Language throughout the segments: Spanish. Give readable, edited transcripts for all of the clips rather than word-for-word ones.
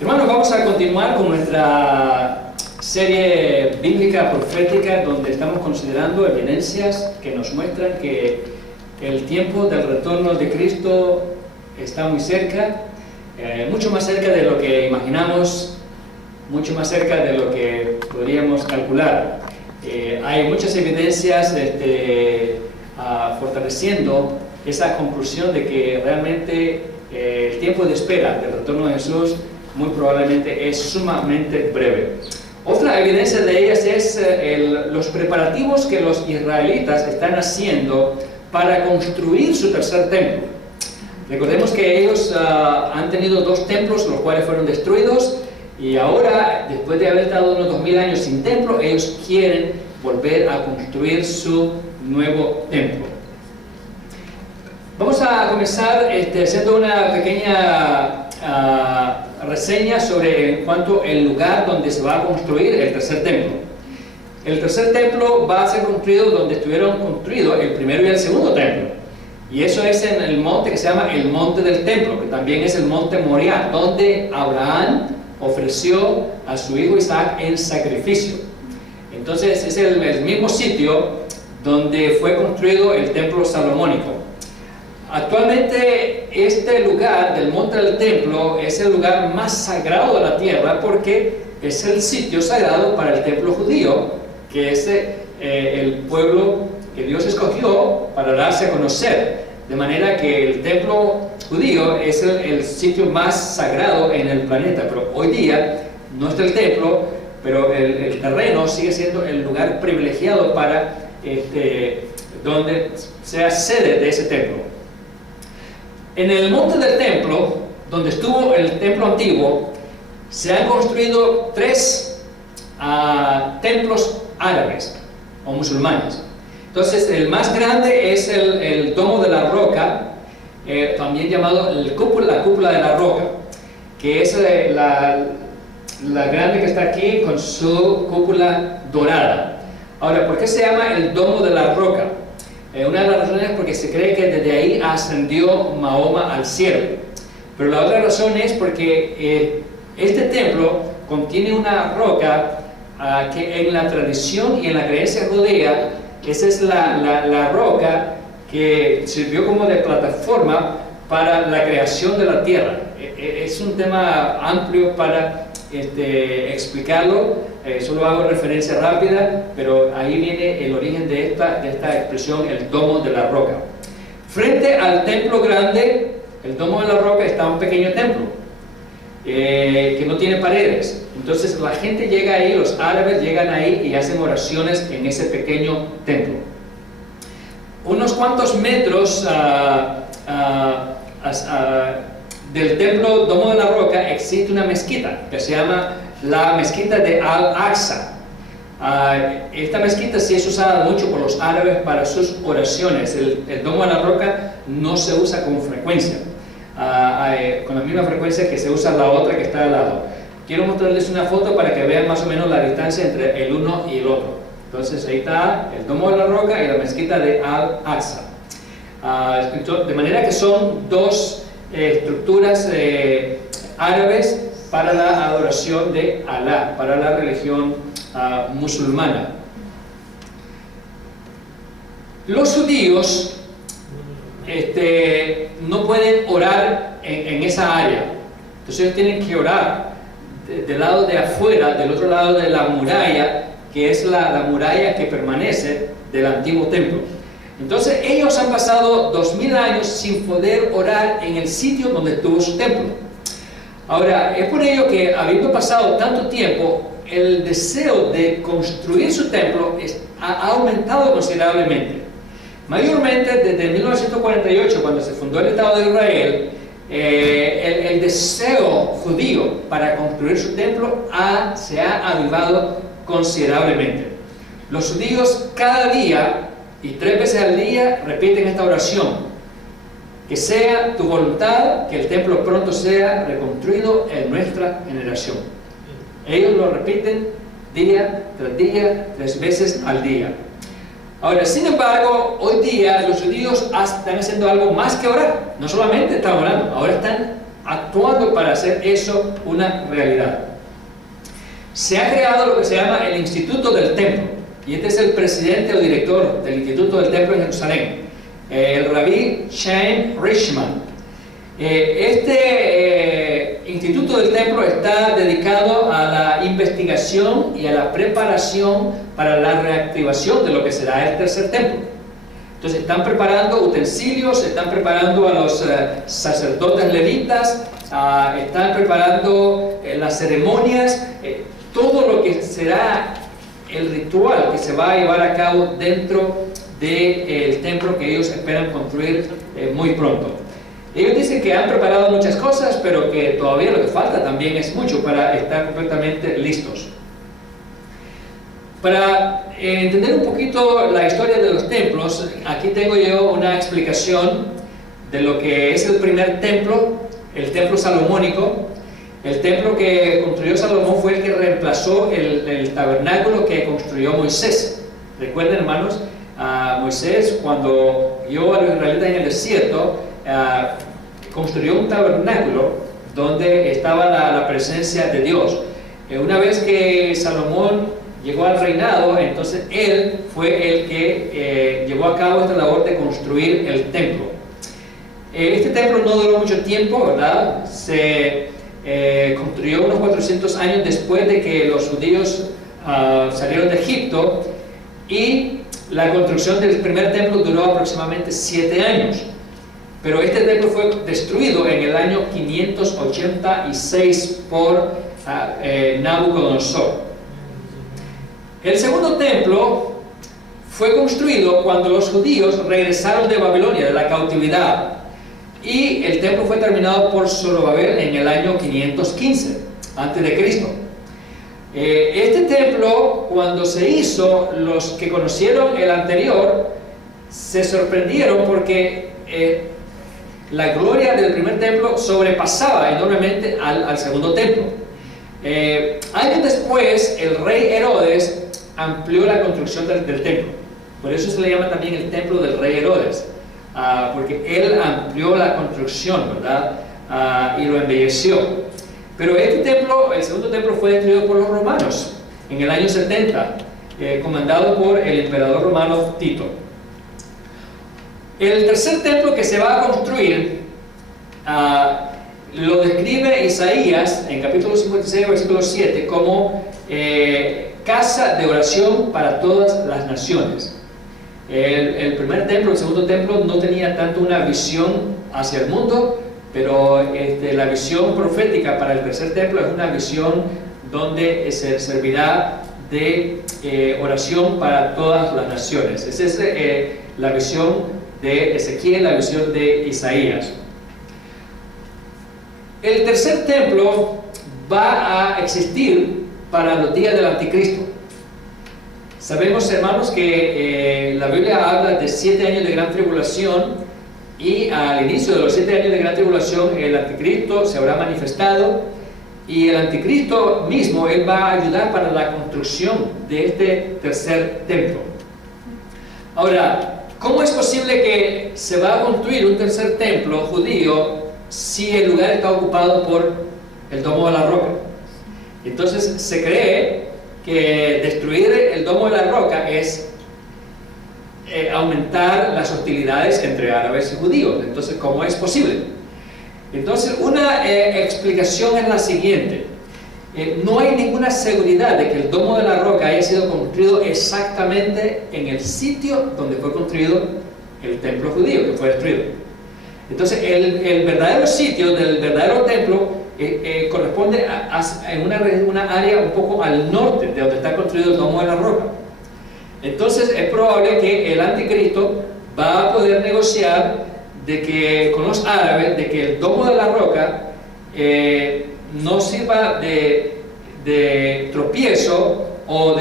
Hermanos, vamos a continuar con nuestra serie bíblica profética donde estamos considerando evidencias que nos muestran que el tiempo del retorno de Cristo está muy cerca, mucho más cerca de lo que imaginamos, mucho más cerca de lo que podríamos calcular. Hay muchas evidencias fortaleciendo esa conclusión de que realmente el tiempo de espera del retorno de Jesús muy probablemente es sumamente breve. Otra evidencia de ellas es los preparativos que los israelitas están haciendo para construir su tercer templo. Recordemos que ellos han tenido dos templos, los cuales fueron destruidos, y ahora, después de haber estado unos 2000 años sin templo, ellos quieren volver a construir su nuevo templo. Vamos a comenzar haciendo una pequeña reseña sobre en cuanto al lugar donde se va a construir el tercer templo. El tercer templo va a ser construido donde estuvieron construidos el primero y el segundo templo. Y eso es en el monte que se llama el Monte del Templo, que también es el Monte Moriah, donde Abraham ofreció a su hijo Isaac en sacrificio. Entonces es el mismo sitio donde fue construido el templo salomónico. Actualmente este lugar del Monte del Templo es el lugar más sagrado de la tierra porque es el sitio sagrado para el templo judío, que es el pueblo que Dios escogió para darse a conocer. De manera que el templo judío es el sitio más sagrado en el planeta, pero hoy día no está el templo, pero el terreno sigue siendo el lugar privilegiado para donde sea sede de ese templo. En el monte del templo, donde estuvo el templo antiguo, se han construido tres templos árabes o musulmanes. Entonces, el más grande es el Domo de la Roca, también llamado la cúpula de la roca, que es la grande que está aquí con su cúpula dorada. Ahora, ¿por qué se llama el Domo de la Roca? Una de las razones es porque se cree que desde ahí ascendió Mahoma al cielo. Pero la otra razón es porque este templo contiene una roca que en la tradición y en la creencia judía, esa es la roca que sirvió como de plataforma para la creación de la tierra. Es un tema amplio para explicarlo. Solo hago referencia rápida, pero ahí viene el origen de esta expresión, el Domo de la Roca. Frente al templo grande, el Domo de la Roca, está un pequeño templo que no tiene paredes. Entonces la gente llega ahí, los árabes llegan ahí y hacen oraciones en ese pequeño templo. Unos cuantos metros del templo Domo de la Roca existe una mezquita que se llama la mezquita de Al-Aqsa. Esta mezquita sí es usada mucho por los árabes para sus oraciones. El Domo de la Roca no se usa con frecuencia, con la misma frecuencia que se usa la otra que está al lado. Quiero mostrarles una foto para que vean más o menos la distancia entre el uno y el otro. Entonces ahí está el Domo de la Roca y la mezquita de Al-Aqsa. De manera que son dos estructuras árabes para la adoración de Alá, para la religión musulmana. Los judíos no pueden orar en esa área, entonces ellos tienen que orar del lado de afuera, del otro lado de la muralla, que es la muralla que permanece del antiguo templo. Entonces ellos han pasado 2000 años sin poder orar en el sitio donde estuvo su templo. Ahora, es por ello que, habiendo pasado tanto tiempo, el deseo de construir su templo ha aumentado considerablemente. Mayormente desde 1948, cuando se fundó el Estado de Israel, el deseo judío para construir su templo se ha avivado considerablemente. Los judíos cada día y 3 veces al día repiten esta oración: que sea tu voluntad que el templo pronto sea reconstruido en nuestra generación. Ellos lo repiten día tras día, 3 veces al día. Ahora, sin embargo, hoy día los judíos están haciendo algo más que orar. No solamente están orando, ahora están actuando para hacer eso una realidad. Se ha creado lo que se llama el Instituto del Templo, y este es el presidente o director del Instituto del Templo en Jerusalén, el Rabí Chaim Richman. Este Instituto del Templo está dedicado a la investigación y a la preparación para la reactivación de lo que será el tercer templo. Entonces están preparando utensilios, están preparando a los sacerdotes levitas, están preparando las ceremonias, todo lo que será el ritual que se va a llevar a cabo dentro del templo que ellos esperan construir muy pronto. Ellos dicen que han preparado muchas cosas, pero que todavía lo que falta también es mucho para estar completamente listos. Para entender un poquito la historia de los templos, aquí tengo yo una explicación de lo que es el primer templo, el templo salomónico. El templo que construyó Salomón fue el que reemplazó el tabernáculo que construyó Moisés. Recuerden, hermanos, Moisés, cuando guió a los israelitas en el desierto, construyó un tabernáculo donde estaba la presencia de Dios. Una vez que Salomón llegó al reinado, entonces él fue el que llevó a cabo esta labor de construir el templo. Este templo no duró mucho tiempo, ¿verdad? Se construyó unos 400 años después de que los judíos salieron de Egipto, y la construcción del primer templo duró aproximadamente 7 años. Pero este templo fue destruido en el año 586 por Nabucodonosor. El segundo templo fue construido cuando los judíos regresaron de Babilonia, de la cautividad, y el templo fue terminado por Zorobabel en el año 515 a.C. Este templo, cuando se hizo, los que conocieron el anterior se sorprendieron porque la gloria del primer templo sobrepasaba enormemente al segundo templo. Años después, el rey Herodes amplió la construcción del templo. Por eso se le llama también el templo del rey Herodes, porque él amplió la construcción, ¿verdad? Y lo embelleció. Pero este templo, el segundo templo, fue destruido por los romanos en el año 70, comandado por el emperador romano Tito. El tercer templo que se va a construir lo describe Isaías en capítulo 56, versículo 7, como casa de oración para todas las naciones. El primer templo, el segundo templo, no tenía tanto una visión hacia el mundo, pero la visión profética para el tercer templo es una visión donde se servirá de oración para todas las naciones. Esa es la visión de Ezequiel, la visión de Isaías. El tercer templo va a existir para los días del anticristo. Sabemos, hermanos, que la Biblia habla de 7 años de gran tribulación, y al inicio de los 7 años de gran tribulación el anticristo se habrá manifestado, y el anticristo mismo, él va a ayudar para la construcción de este tercer templo. Ahora, ¿cómo es posible que se va a construir un tercer templo judío si el lugar está ocupado por el Domo de la Roca? Entonces se cree que destruir el Domo de la Roca es aumentar las hostilidades entre árabes y judíos. Entonces, ¿cómo es posible? Entonces, una explicación es la siguiente. No hay ninguna seguridad de que el Domo de la Roca haya sido construido exactamente en el sitio donde fue construido el templo judío, que fue destruido. Entonces, el verdadero sitio del verdadero templo corresponde a una área un poco al norte de donde está construido el Domo de la Roca. Entonces es probable que el anticristo va a poder negociar con los árabes de que el Domo de la Roca no sirva de tropiezo o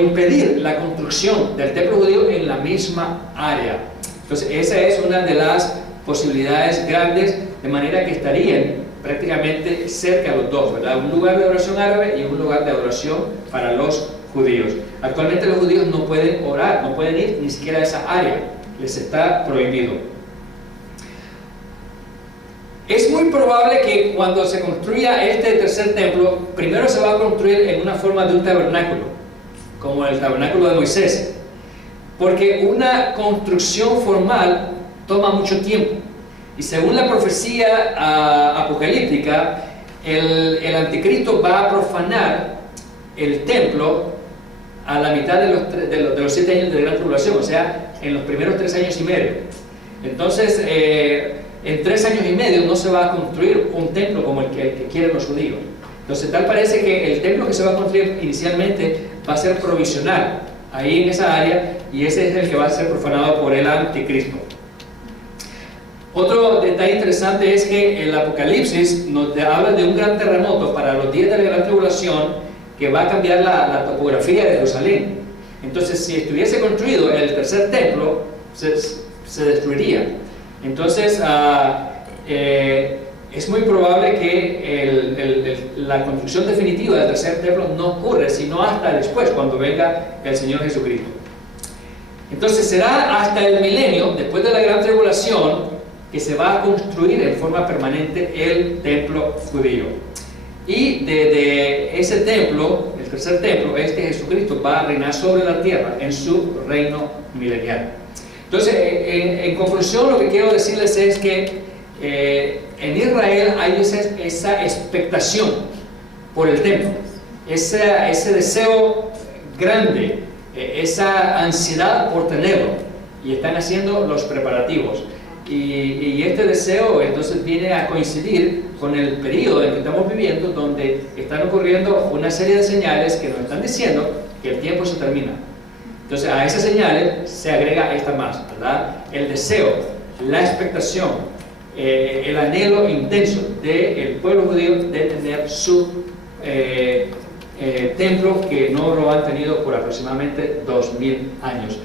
impedir la construcción del templo judío en la misma área. Entonces esa es una de las posibilidades grandes, de manera que estarían prácticamente cerca los dos, ¿verdad? Un lugar de adoración árabe y un lugar de adoración para los judíos. Actualmente los judíos no pueden orar, no pueden ir ni siquiera a esa área, les está prohibido. Es muy probable que cuando se construya este tercer templo, primero se va a construir en una forma de un tabernáculo, como el tabernáculo de Moisés, porque una construcción formal toma mucho tiempo. Y según la profecía apocalíptica, el anticristo va a profanar el templo a la mitad de los 7 años de gran tribulación, o sea, en los primeros 3 años y medio. Entonces, en 3 años y medio no se va a construir un templo como el que quieren los judíos. Entonces, tal parece que el templo que se va a construir inicialmente va a ser provisional ahí en esa área, y ese es el que va a ser profanado por el anticristo. Otro detalle interesante es que el Apocalipsis nos habla de un gran terremoto para los días de la gran tribulación que va a cambiar la topografía de Jerusalén. Entonces, si estuviese construido el tercer templo, se destruiría. Entonces, es muy probable que la construcción definitiva del tercer templo no ocurre, sino hasta después, cuando venga el Señor Jesucristo. Entonces, será hasta el milenio, después de la gran tribulación, que se va a construir en forma permanente el templo judío. Y de ese templo, el tercer templo, Jesucristo va a reinar sobre la tierra en su reino milenial. Entonces, en conclusión, lo que quiero decirles es que en Israel hay esa expectación por el templo, ese deseo grande, esa ansiedad por tenerlo, y están haciendo los preparativos. Y este deseo entonces viene a coincidir con el periodo en que estamos viviendo, donde están ocurriendo una serie de señales que nos están diciendo que el tiempo se termina. Entonces, a esas señales se agrega esta más, ¿verdad? El deseo, la expectación, el anhelo intenso del pueblo judío de tener su templo, que no lo han tenido por aproximadamente 2000 años.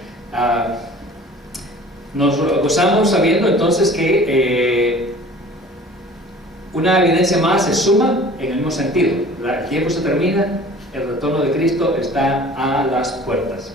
Nos gozamos sabiendo entonces que una evidencia más se suma en el mismo sentido. El tiempo se termina, el retorno de Cristo está a las puertas.